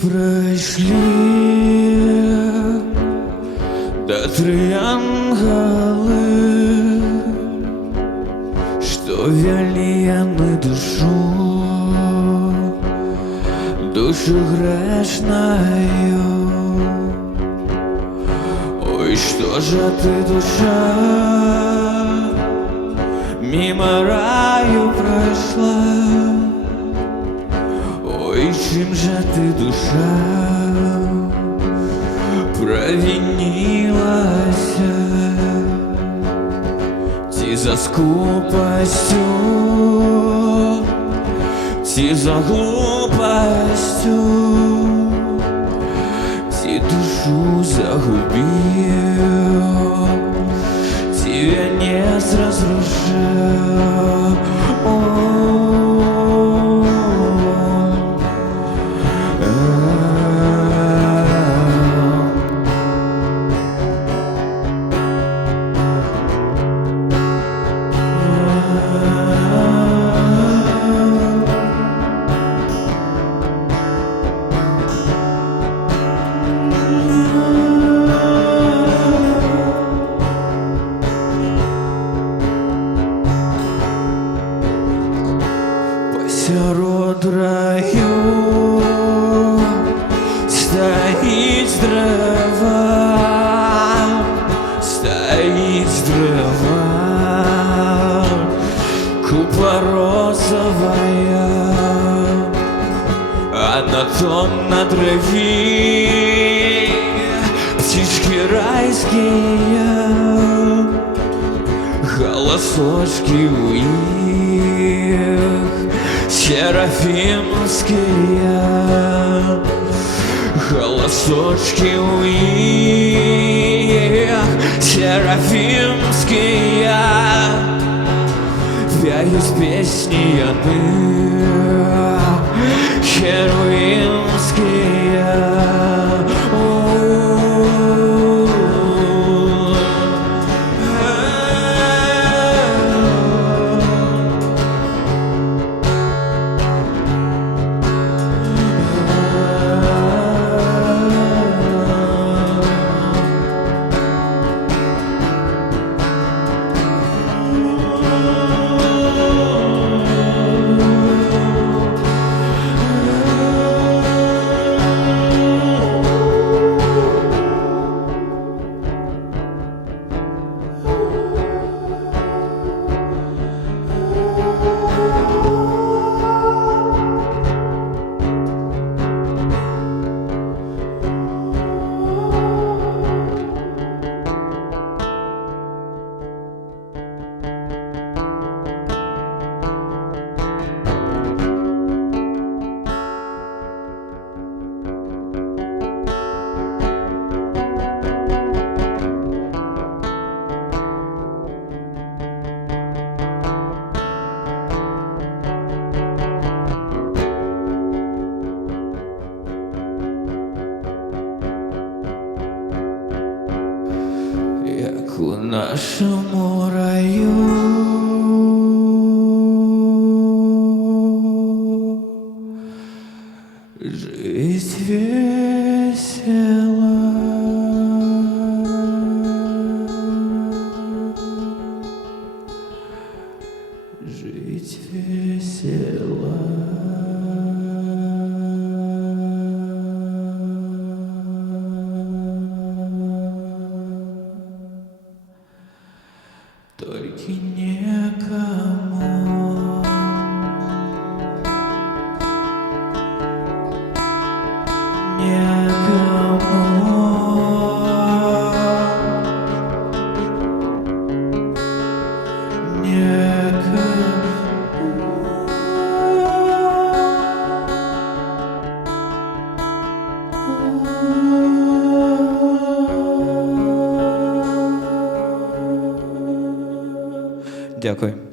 Пройшли до три ангелы, что вели яны душу грешною. Ой, что же ты, душа, мимо раю прошла? Ой, чем же ты, душа, провинилась? Ти за скупостью, ти за глупостью, ти душу загубил, ти венец разрушил. Посеред раю стоит дрова, купа розовая, а на том на траве птички райские, голосочки у их серафимские, голосочки у их серафимские, пяют песни яны херувимские. Як у нашому раю жить весело, жить весело. Только некому Дякую.